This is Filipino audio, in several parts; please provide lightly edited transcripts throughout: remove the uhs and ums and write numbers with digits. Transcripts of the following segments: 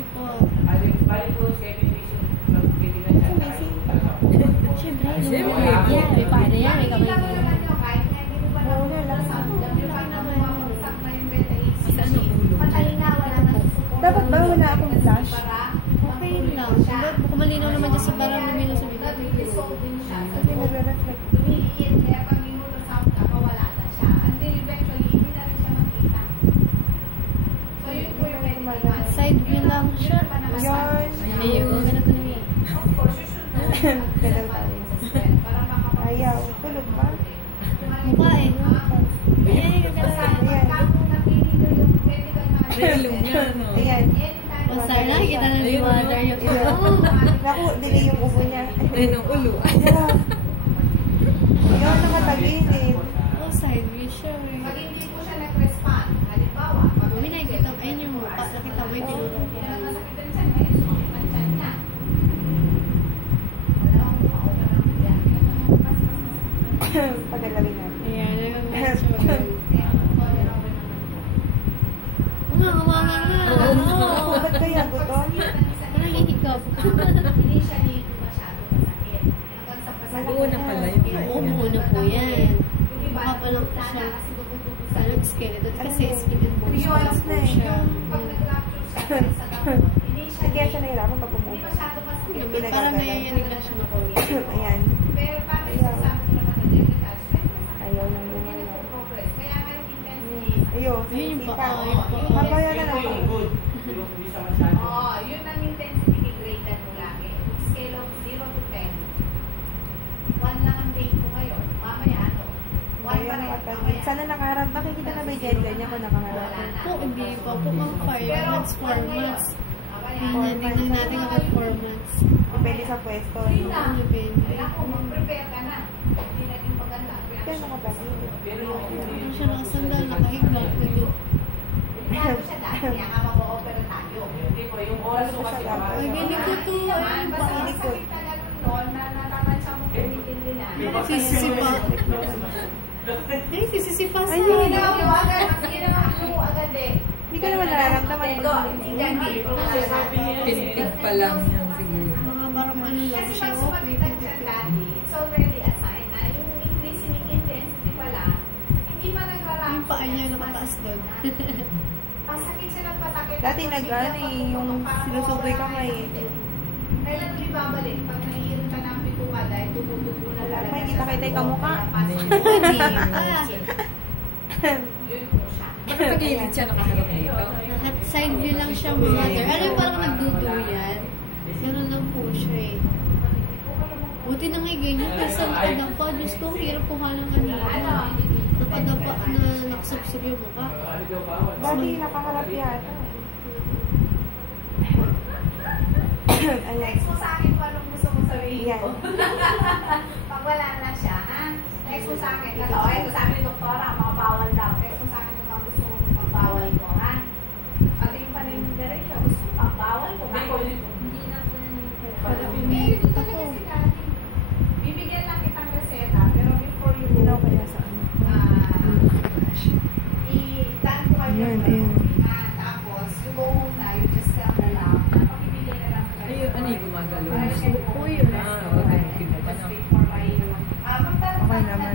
Hindi po. Bali po, 7 days yung magpipilihan siya. Siyempre, may paano yan, may kamay ko. Oo na lang. Dapat ba wala akong flash? Okay lang. Kung malinaw naman dyan sa parang lumino sa bigla. Kasi nagre-reflect. Side view lang siya. Yan. Ayun. Ganun ko na yan. Ganun tayo. Ayaw. Tulog ba? Mukha eh. Ayan, Ayan. O, sir, nakikita na ni Mother yung Naku, dili yung ubo niya. Ayun ang ulo. Ikaw nakatagilid. O, side view siya. Pag hindi po siya nag-respond, halimbawa, pag Hindi nakikita, ayun yung mukha. Nakita mo yung tinuro. masakit din siya, may sumakit ng tiyan niya. Wala akong makaover ng biya. Pagalawin na. Ayan, nagagawin siya. Umanga nga. Oo. Ba't kaya gutom? Nangihikap. Initially, hindi masyado masakit. Hanggang sa pasakit. Buo na pala yun. Oo, na po yan. Mukha pa lang po siya. Ano, skeleton. Kasi skin and bones pa lang po siya. Pag nag-capture siya sa gamot, initially, Kaya siya nahirapan pag hindi umupo. masyado masakit. Parang nayayanig lang siya na po. Ayan. Pero parang isasabi ko naman na detach, medyo masakit. Ayaw nang Hindi lumala. nagpo-progress. Kaya nga yung intensity. Ayun. Yun yung Sipa. paa. Yun po. Mamaya na lang. Oo, yun ang intensity grader mo lagi. Scale of 0 to 10. 1 lang ang rate mo ngayon. Mamaya ano? 1 pa Ayaw rin. nakatagilid. Sana nakaharap. Nakikita na ba yung Jenga niya kung nakaharap? Wala na. Po, hindi po. Po, mga 5 months, 4 months. Mamaya. Tingnan natin kapag 4 months. Depende sa pwesto. Yun No? lang. Depende. Kaya kung mag-prepare ka na, hindi naging maganda ang Kaya reaction. nakatagilid. Ano siya nakasandal, nakahigla. Binago siya dahil kaya nga mag-o-opera tayo. Hindi po, yung oras ko kasi Ay, ganyan ko to. Yan, basta masakit na ganun doon, na natatansya mo gamitin nila. Sisisipa. Eh, sisisipa sa. Sige naman po agad, sige naman po agad eh. Hindi ka naman nararamdaman pag Pintig pa lang yan siguro. Mga parang ano lang Kasi siya. pag sumakitan siya dati, it's already a sign na yung increasing intensity pala, hindi pa nag-ramp. Yung paa niya nakataas doon. Pasakit siya ng pasakit. Dati nag-ano eh, yung sinusuboy kamay eh. Kailan ulit babalik? Pag naiinom ka ng pituka dahil tumutubo na Wala talaga. pa, hindi pa kita yung kamukha. Hindi pa. Yun po siya. Bakit pag-ilit siya nakaharap dito? At side view lang siya, mother. Ano yung parang nagduduyan? Ganun lang po siya eh. Buti na nga ganyan. Kasi nakadapa. Diyos ko, ang hirap kuha ng kanina. Nakadapa na nakasubsub yung mukha. Dati nakaharap yata. Ayan. Text mo sa akin kung anong gusto mo sabihin Yan. ko. Pag wala na siya, ha? Text mo sa akin. Kasi, okay, ito sa akin ni doktora, mga bawal daw. Text mo sa akin kung ang gusto mo pagbawal mo, ha? Pag yung panindigarilyo, gusto mo pagbawal mo. Hindi na po ito talaga si Daddy. Bibigyan lang kitang reseta, pero before you Hindi na ako kaya sa ano. i-done ko kayo. Ayan, ayan. Tapos, you go home na, you just tell the lab, na pakibigyan na lang ka. Ayun, ano yung gumagalo? Po yun. Oo, ganun pa na. Okay naman. Okay naman.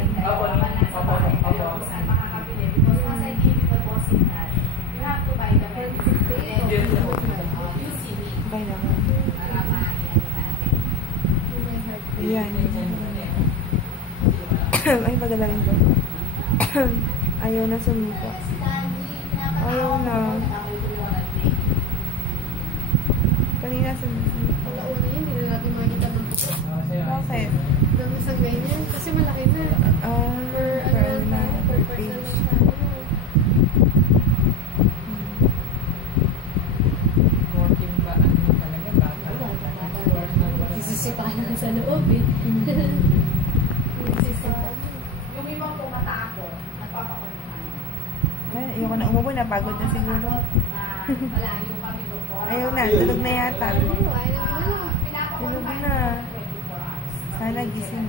Ayan. Ay, pagalawin ko. Ayaw na sumiko. Ayaw na. Kanina sumiko. Wala una yun, hindi na natin makikita ng buko. Bakit? Hanggang sa ganyan. Kasi malaki na. Per ano na tayo, per part na lang tayo. Working ba? Ano talaga? Bata. Sisipa na sa loob eh. Sisipa. Yung ibang pumata ako, nagpapakulitan. Ay, ayoko na umubo. Napagod na siguro. Malayo kami doktor. Ayaw na. Tulog na yata. Tulog na. Sana gising.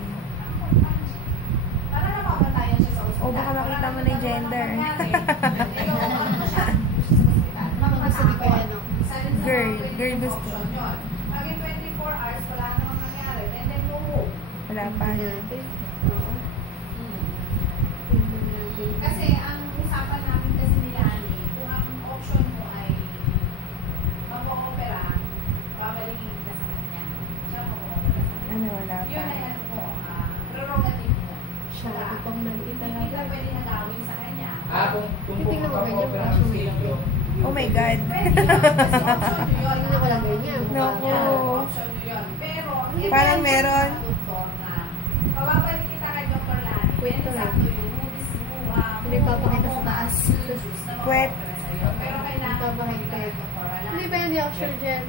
Para napapatayan siya sa ospital. O baka makita mo na yung gender. Mga sabi ko yan, no? Girl. Girl, gusto. Yun. Maging 24 hours, wala namang nangyari. And then go home. Wala pa. Oo. Tingnan natin. Kasi ang usapan namin kasi ni Lani, kung ang option mo ay mag-o-opera, babalikin ka sa kanya. Siya mag-o-opera sa kanya. Ano, wala pa. Yun ay ano mo, prerogative mo. Siya, ito pang maliit Hindi talaga. ka pwede nagawin sa kanya. Kung Titingnan ko ganyan, pumunta kaso ng may silang yung Oh my God. Pwede yun, kasi option nyo yun. Tingnan ko lang ganyan. Naku. Option nyo yun. Pero, Parang meron. Pababalik kita kay Dr. Lani. Kwento lang. Exacto yun. Mo Hindi papakita sa taas. Kwet. Pero kailangan Papakita. kay Dr. Lani. Hindi pa yan di actual dyan.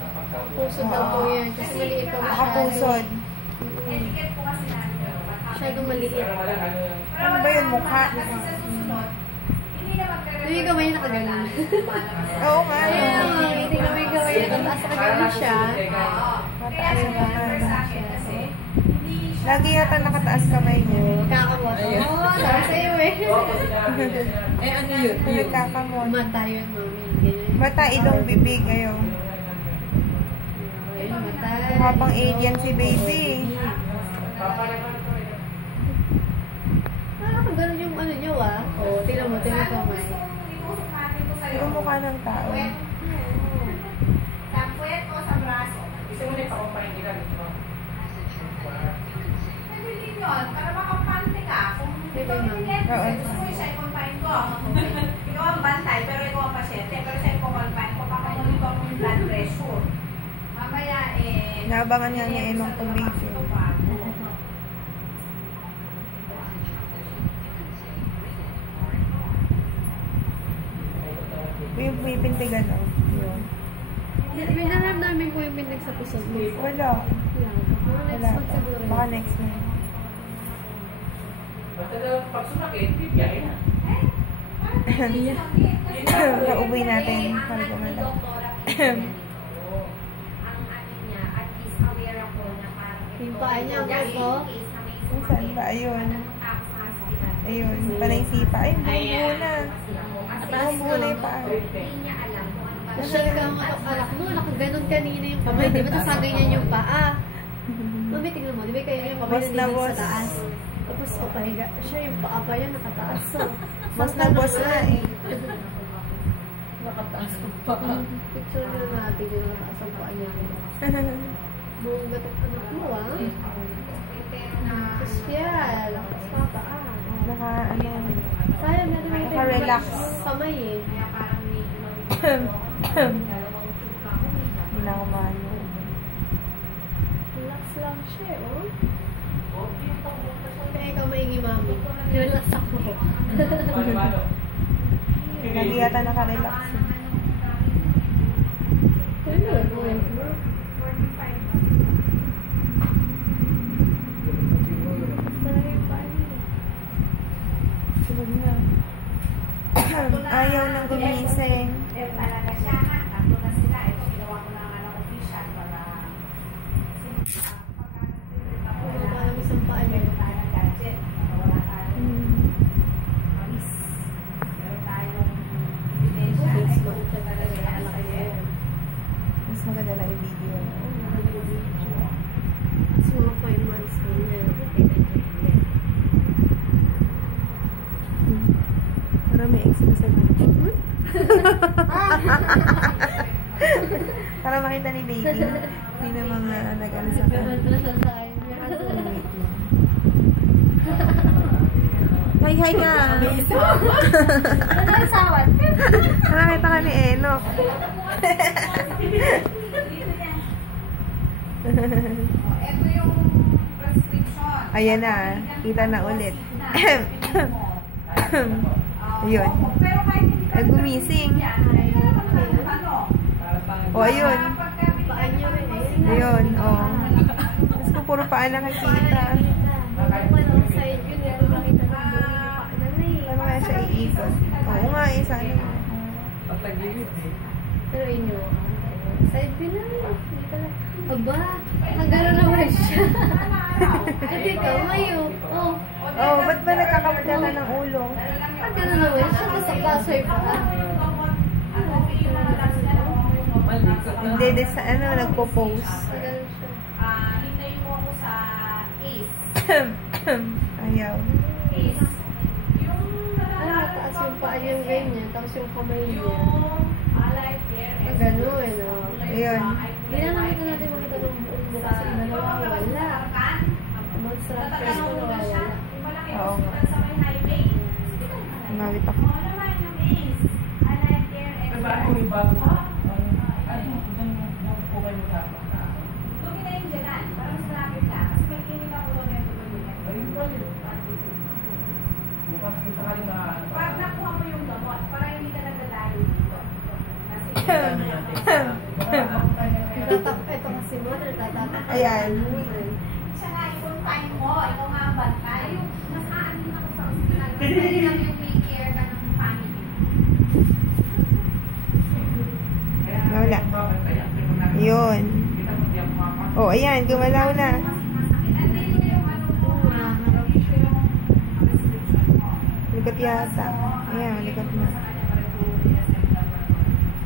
Puso daw po yan. Kasi maliit pa masyado. Nakapusod. Etiquette po kasi namin. Masyadong maliit. pero wala ano yung Ano ba yun, mukha? Kasi sa susunod, hindi na magkakaroon. Yung kamay nakaganon. Oo nga. Ayun, tingnan mo yung kamay nakataas nakaganon siya. Oo. Kaya Mataas yung nag-refer kamay. sa akin kasi hindi siya. Lagi yata nakataas kamay niya. Kakamot. Oo, sabi sa'yo eh. Eh, ano yun? Kung nagkakamot. Mata yun, mami. Ganyan. Mata, ilong, bibig, ayun. Ayun, mata. Mukha pang alien si baby. Parang ganun yung ano niya, ah. Oo, tingnan mo, tingnan mo kamay. Itusok natin ko sa'yo. Pero mukha ng tao. Puwet. Sa puwet o sa braso. Gusto mo na ipakumpahin nila, gusto mo? Pwede din yun. Para makampante ka. Kung ikaw yung client, Oo. gusto mo siya i-confine ko. Ikaw ang bantay, pero ikaw ang pasyente. Pero siya i-confine ko. Pakamonitor mo yung blood pressure. Mamaya Naabangan nga niya Enong kung video. Yung pipintigan, oh. Yun. Minaram namin po yung pinag sa puso mo. Wala. Wala. Wala Next month pa. siguro. Baka next month. Basta daw, pag sumakit, bibiyahe na. Nauwi natin. Para gumala. Ang ano niya, at least aware ako na parang Yung paa niya, ang just in ito. case na may Kung saan ba? Ayun. tapos sa hospital. Ayun. Panay sipa. Ay, buo na. Taas Buo na yung paa. Hindi niya alam kung ano ba. Nasyal ka ang alak mo, nakaganon kanina yung kamay. Di ba? Tapos ganyan yung paa. Mami, tingnan mo. Di ba kayo yung kamay Boss na nandito boss. sa taas? Tapos papahiga siya, yung paa pa yan nakataas. So, Boss na boss na eh. Nakataas ko pa. Picture na natin yung nakataas ang paa niya. Buong gatot anak mo, ah. Sosyal. Lakas pa paa. Naka, ano. Sayang na rin Naka-relax. yung kamay eh. Kaya parang may Hindi na ako maano. Relax lang siya, oh. Kaya ikaw maigi, mami. Relax ako. Balo-balo. Lagi yata naka-relax. Ano? Sayang pa niya. Sunod na. Ayaw nang gumising. talaga siya ha. Tatlo na sila. Ito, ginawa ko na nga ng official para Wala pa lang isang paa niya. tayo ng gadget. Wala tayo malis. Meron tayong ebidensya. Ay, kung siya talaga yan sa kanya. Mas maganda na yung video. Mas mga 5 months na niya. Para may extra sa video. Para makita ni baby. Hindi na mga nag-ano sa kanya. Hi, hi ka! Ano ang sawat? Nakakita ka ni Enok. Ito yung prescription. Ayan na. Kita na ulit. Ayun. Pero kahit hindi ka Gumising. ano? O, ayun. Paa niya rin eh. Ayun, o. Tapos ko puro paa nakakita. Parang side yun, hindi ko makita ng buong paa na eh. Paano kaya siya iikot? Oo nga, sana. Patagilid eh. Pero inyo, side din na rin. Hindi talaga. Aba, nagano naman siya. Hindi ka, mayo. Oh, Oh, ba't ba nagkakamata ka ng ulo? nagano naman siya. Kasi kasoy pa. Hindi, sa ano, nagpo-post. Tagal siya. Hintayin mo ako sa Ace. Ayaw. Ace. Yung Ay, nataas yung paa niyang ganyan, tapos yung kamay niya. yung Allied Air. Ganun, no? Ayun. Hindi na nakita natin makita ng buong mo kasi dalawa wala. Mag-strap face ko nawawala. Oo nga. Sa may highway. Umawit ako. Oo naman, yung Ace. Allied Air. Diba ako yung bago? Ano? Doon po kayo tapos na. Doon na yung dyan. Parang mas malapit ka. Kasi may clinic ako doon. Ayun ba yun? Bukas kung sakali na... Pag nakuha mo yung gamot, para hindi ka nagdadalo dito. Kasi Ito kasi mo, natatakot. Ayan. siya nga yung time mo, ikaw nga ang bantay. Yung mas aanin ako sa ospital. Kasi pwede lang yung may care ka ng family. Wala. Yun. Oh, ayan. Gumalaw na. Nandito yung ano mo, nandito yung prescription mo. Likot yata. Ayan, likot na.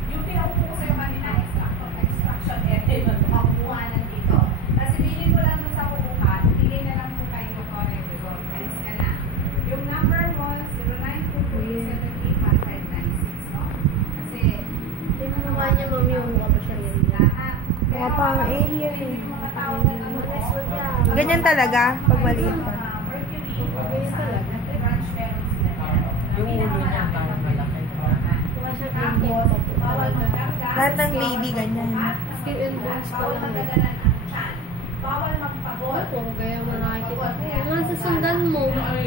Yung pinaupo ko sa'yo kanina, extraction area, makukuha nandito. Tapos bilhin ko lang dun sa kukuha, bilhin na lang po kayo ng correct result. Alis ka na. Yung number mo, 0922-878-1596, no? Kasi, Tinuha niya, mami, yung mukha pa siya rin. lahat. Mga pang alien eh. Yung mga tao na ano, Ganyan talaga, pag maliit pa. Mercury, Ganyan talaga. branch meron sila yan. Yung ulo niya parang malaki. Mukha siya Tapos, bawal ganyan. magkarga. Lahat ng baby ganyan. Skin and bones pa Bawal lang. magdadalan ang tiyan. Bawal magpagod. Ako, kaya mo nakikita ko. Yung mga sasundan mo,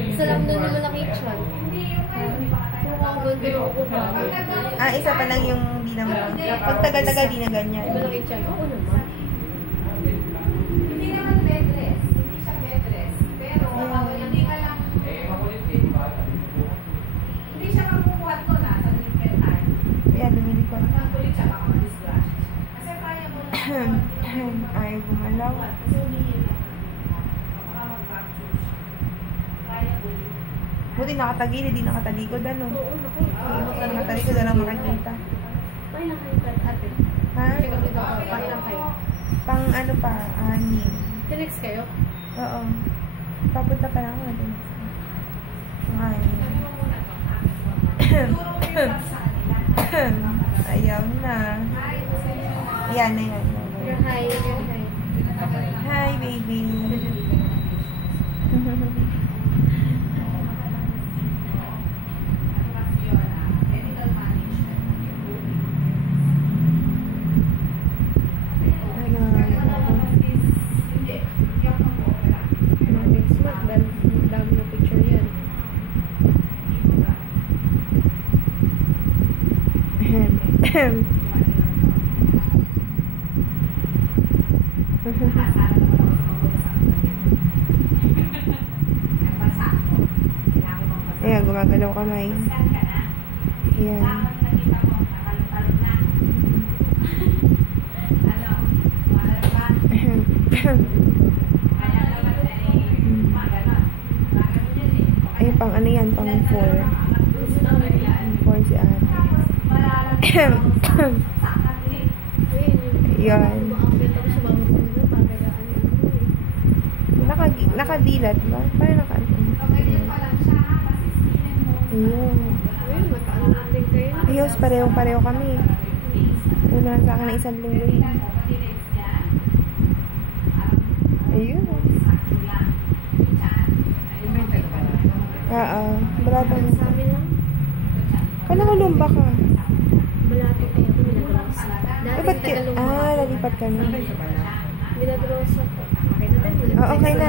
isa lang doon yung malaki siya. Hindi yung kayo, di ba ka Kung ako ganito yung ukuha. Pag nagdadalan Ah, isa pa lang yung di naman. Pag tagal-tagal, di na ganyan. Malaki siya. Oo naman. Hindi naman bed rest. Hindi siya bed rest. Pero, hindi ka lang, Eh, makulit eh, di ba? hindi siya makukuhat ko na sa different time. Ayan, lumilikot. Pag kulit siya, baka ma-discrash. Kasi kaya mo na. Ayaw gumalaw. Kasi umihin niya. Baka mag-fracture siya. Kaya ulit. Buti nakatagilid, di nakatalikod. Ano? Oo, naku. Nakatalikod, walang makakita. Pakilang kayo ate. Ha? Check up dito ako. Pakilang kayo. Pang ano pa, anim. Tinext kayo? Oo. Papunta pa lang ako natin. Pang anim. Turo mo yung sa kanila. Ayaw na. Ay, pasensya na. Ayan na yan. You're high, you're high. Hi, baby. Medical management. Ano? Hindi. Hindi ako mag-opera. Maraming smart. Dami na picture yan. Nakasala naman ako sa pagbabasak. Nagbasa ako. Kailangan ko magbasa. Ayan, gumagalaw kamay. Scan ka na. Ayan. Tsaka nakita mo, nakalong-talong na. Ano? Wala ba? Kaya naman ay mga ganon. Mga ganon yan eh. Ay, pang ano yan? Pang 4. 4 si ate. Tapos, malalagyan ako sa sakatlik. Yan. Umaakit ako sa bawat mundo. Pagayaan Nakadilat ba? Parang naka-ano. So, ganyan pa lang siya, ha? Kasi sinin mo. Ayun. Ayun, mataan natin kayo. Ayos, parehong-pareho kami. Una lang sa akin ng isang linggo yun. Tingnan mo, madilis yan. Ayun. Sakto lang. Yung tiyan, Oo. Balatan mo. Sa amin lang, Kala ko lumba ka. balati kayo. Minagrosa. Eh, ba't Dati tagalong nalipat ka na. Minagrosa po. Okay na tayo. Oh, okay na.